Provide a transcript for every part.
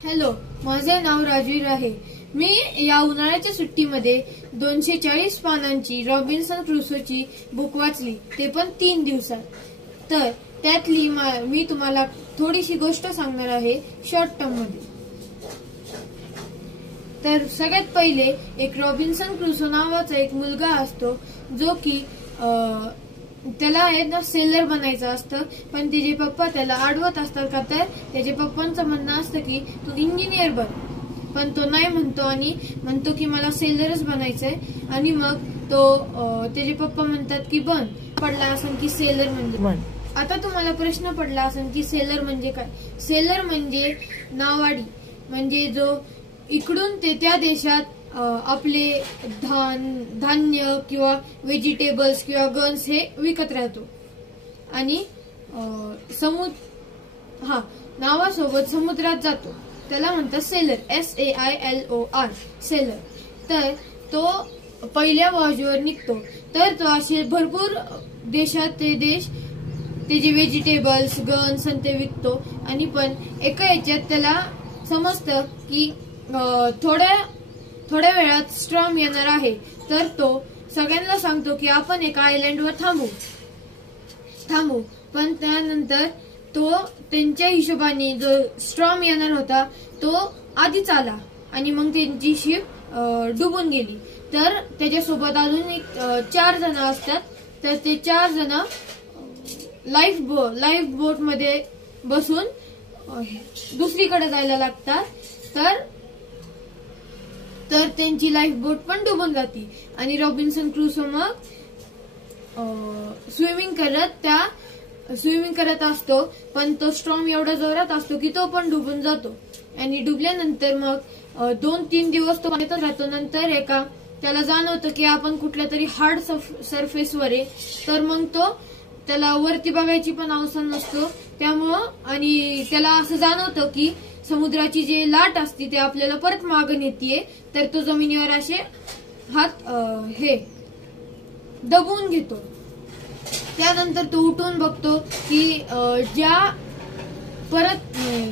Hello, माझे नाव राजवीर आहे। मी या उन्हाळ्याच्या सुट्टीमध्ये 240 पानांची रॉबिन्सन क्रुसोची बुक वाचली, ते पण 3 दिवसात। तर त्यातली मी तुम्हाला थोडीशी गोष्ट सांगणार आहे शॉर्ट टर्म मध्ये। तर सगळ्यात पहिले एक रॉबिन्सन क्रुसो नावाचा एक मुलगा असतो, जो की त्याला आहे ना सेलर बनायचं असतं, पण त्याचे पप्पा त्याला अडवत असतात का तर त्याच्या पप्पांचं म्हणणं असतं की तू इंजिनियर बन, पण तो नाही म्हणतो आणि म्हणतो की मला सेलरच बनायचंय। आणि मग तो त्याचे पप्पा म्हणतात की बन, पडला असेल की सेलर म्हणजे। आता तुम्हाला प्रश्न पडला असेल की सेलर म्हणजे काय। सेलर म्हणजे नावाडी, म्हणजे जो इकडून ते त्या देशात आपले धान्य किंवा व्हेजिटेबल्स किंवा गन्स हे विकत राहतो। आणि नावासोबत समुद्रात जातो, त्याला म्हणतात सेलर, SAILOR सेलर। तर तो पहिल्या वॉजवर निघतो, तर तो असे भरपूर देशात त्याचे व्हेजिटेबल्स गन्स ते विकतो। आणि पण एका याच्यात त्याला समजतं की थोड्या वेळात स्टॉर्म येणार आहे, तर तो सगळ्यांना सांगतो की आपण एका आयलंडवर थांबू। पण त्यानंतर तो त्यांच्या हिशोबाने जो स्टॉर्म येणार होता तो आधीच आला आणि मग त्यांची शिप डुबून गेली। तर त्याच्यासोबत अजून 4 जण असतात, तर ते 4 जण लाईफ बोट मध्ये बसून दुसरीकडे जायला लागतात। तर त्यांची लाईफ बोट पण डुबून जाते आणि रॉबिन्सन क्रुसो मग स्विमिंग करत असतो, पण तो स्टॉर्म एवढा जोरात असतो की तो पण डुबून जातो। आणि डुबल्यानंतर मग 2-3 दिवस तो पाण्यातच राहतो। नंतर त्याला जाणवतं की आपण कुठल्या तरी हार्ड सरफेसवर आहे, तर मग त्याला वरती बघायची पण अवसर नसतो त्यामुळं, आणि त्याला असं जाणवतं की समुद्राची जे लाट असते ते आपल्याला परत मागं नेतीये। तर तो जमिनीवर असे हात दबवून घेतो। त्यानंतर तो उठून बघतो की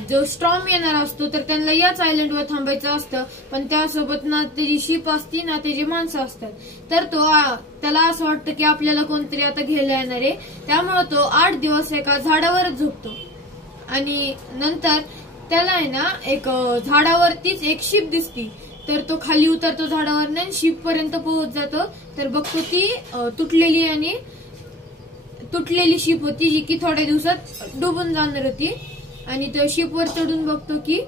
जो स्टॉर्म येणार असतो तर त्यांना याच आयलंडवर थांबायचं असतं, पण त्यासोबत ना त्याची शिप असती ना त्याची माणसं असतात। तर त्याला असं वाटतं की आपल्याला कोणतरी आता घ्यायला येणार आहे, त्यामुळे तो 8 दिवस एका झाडावरच झोपतो। आणि नंतर त्याला आहे ना एक झाडावरतीच एक शिप दिसती, तर तो खाली उतरतो झाडावर आणि शिप पर्यंत पोहोच जातो। तर बघतो ती तुटलेली शिप होती, जी की थोड्या दिवसात डुबून जाणार होती। आणि तो शिपवर चढून बघतो की